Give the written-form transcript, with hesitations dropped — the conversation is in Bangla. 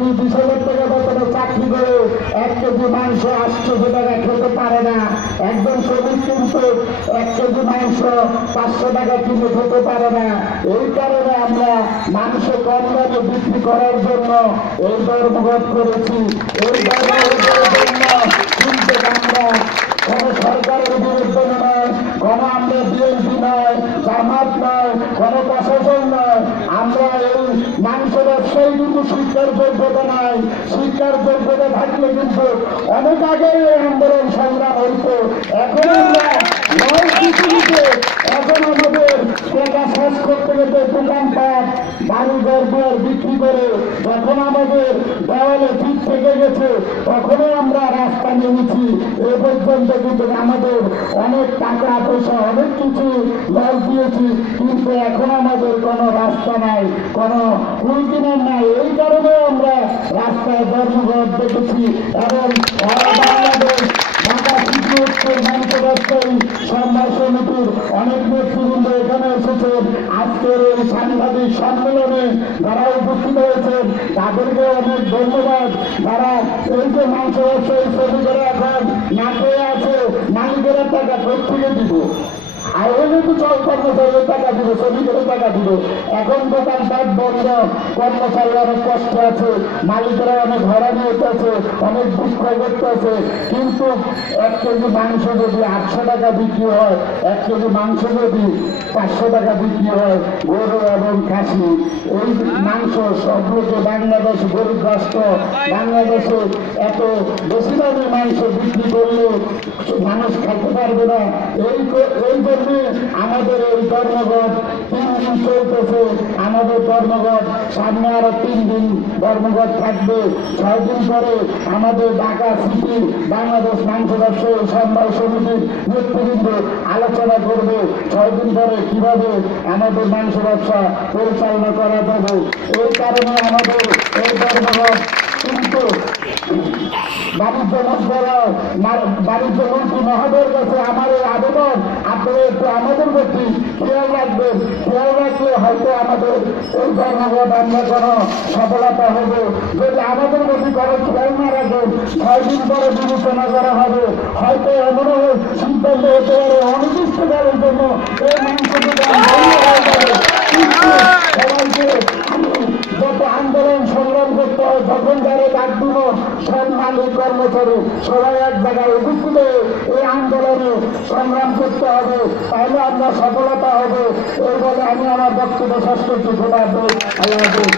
তিনি 20,000 টাকা বেতনে চাকরি করে 1 কেজি মাংস 800 টাকা খেতে পারে না। একজন শ্রমিক কিন্তু 1 কেজি মাংস 500 টাকা কিনে খেতে পারে না। এই কারণে আমরা মাংস কম দামে বিক্রি করার জন্য এই ধর্মঘট করেছি। এই ধর্মঘটের জন্য কিন্তু আমরা কোন সরকারের বিরুদ্ধে নয়, কোন আমরা বিএনপি নয়, জামাত নয়, কোন প্রশাসন নয়। আমরা এই মাংস ব্যবসায়ী কিন্তু শিক্ষার যোগ্যতা নাই। শিক্ষার যোগ্যতা থাকলে কিন্তু অনেক আগে এই আন্দোলন সংগ্রাম হইত। এখন আমরা নয় পৃথিবীতে এখন আমাদের টাকা শেষ করতে গেলে দোকানপাট বাড়ি ঘর বিক্রি করে যখন আমাদের দেওয়ালে ঠিক থেকে গেছে তখনই আমরা রাস্তা নেমেছি। এ পর্যন্ত কিন্তু আমাদের অনেক টাকা পয়সা অনেক কিছু লস দিয়েছি, কিন্তু এখন আমাদের কোনো রাস্তা নাই, কোনো কুল কিনার নাই। এই কারণে আমরা রাস্তায় ধর্মঘট দেখেছি। এবং বাংলাদেশ ঢাকা সিটি উত্তর মাংস ব্যবসায়ী সম্মান সমিতির অনেক নেতৃবৃন্দ এখানে এসেছেন। আজকের এই সাংবাদিক সম্মেলনে যারা উপস্থিত হয়েছেন তাদেরকে অনেক ধন্যবাদ। যারা এই যে মাংস ব্যবসায়ী শ্রমিকেরা এখন না পেয়ে আছে, মালিকেরা টাকা কোথেকে দিব? আইনে তো সব কর্মচারীদের টাকা দিব, শ্রমিকের টাকা দিব। এখন দোকানপাট বন্ধ, কর্মচারী অনেক কষ্ট আছে, মালিকেরা অনেক হয়রানি হতেছে, অনেক দুঃখ করতেছে। কিন্তু 1 কেজি মাংস যদি 800 টাকা বিক্রি হয়, 1 কেজি মাংস যদি 500 টাকা বিক্রি হয়, গরু এবং খাসি, এই মাংস সব লোকে বাংলাদেশ গরিব রাষ্ট্র, বাংলাদেশে এত বেশি দামে মাংস বিক্রি করলে মানুষ খাইতে পারবে না। এই জন্য আমাদের এই ধর্মঘট 3 দিন চলতেছে। আমাদের ধর্মঘট সামনে আরো 3 দিন ধর্মঘট থাকবে। 6 দিন পরে আমাদের ঢাকা সিটি বাংলাদেশ মাংস ব্যবসায়ী সম্মান সমিতির নেতৃবৃন্দ আলোচনা করবে 6 দিন পরে কিভাবে আমাদের মাংস ব্যবসা পরিচালনা করা যাবে। এই কারণে আমাদের এই ধর্মঘট। কিন্তু বাণিজ্য মন্ত্রী মহোদয়ের কাছে আমার এই আবেদন, আপনারা একটু আমাদের প্রতি খেয়াল রাখবেন। খেয়াল রাখলে হয়তো আমাদের এই ধর্মঘট আমরা কোনো সফলতা হবে। যদি আমাদের প্রতি কোনো খেয়াল না রাখেন, 6 দিন পরে বিবেচনা করা হবে। হয়তো এমনও সিদ্ধান্ত হতে পারে অনির্দিষ্টকালের জন্য এই মাংসটি সবাইকে যত আন্দোলন সংগ্রাম করতে হয়, যখন যারা ডাক দিব সব মালিক কর্মচারী সবাই এক জায়গায় উপস্থিত হয়ে এই আন্দোলনে সংগ্রাম করতে হবে, তাহলে আমরা সফলতা হবে। এই বলে আমি আমার বক্তব্য শেষ করছি। খোদা হাফেজ, আল্লাহ হাফেজ।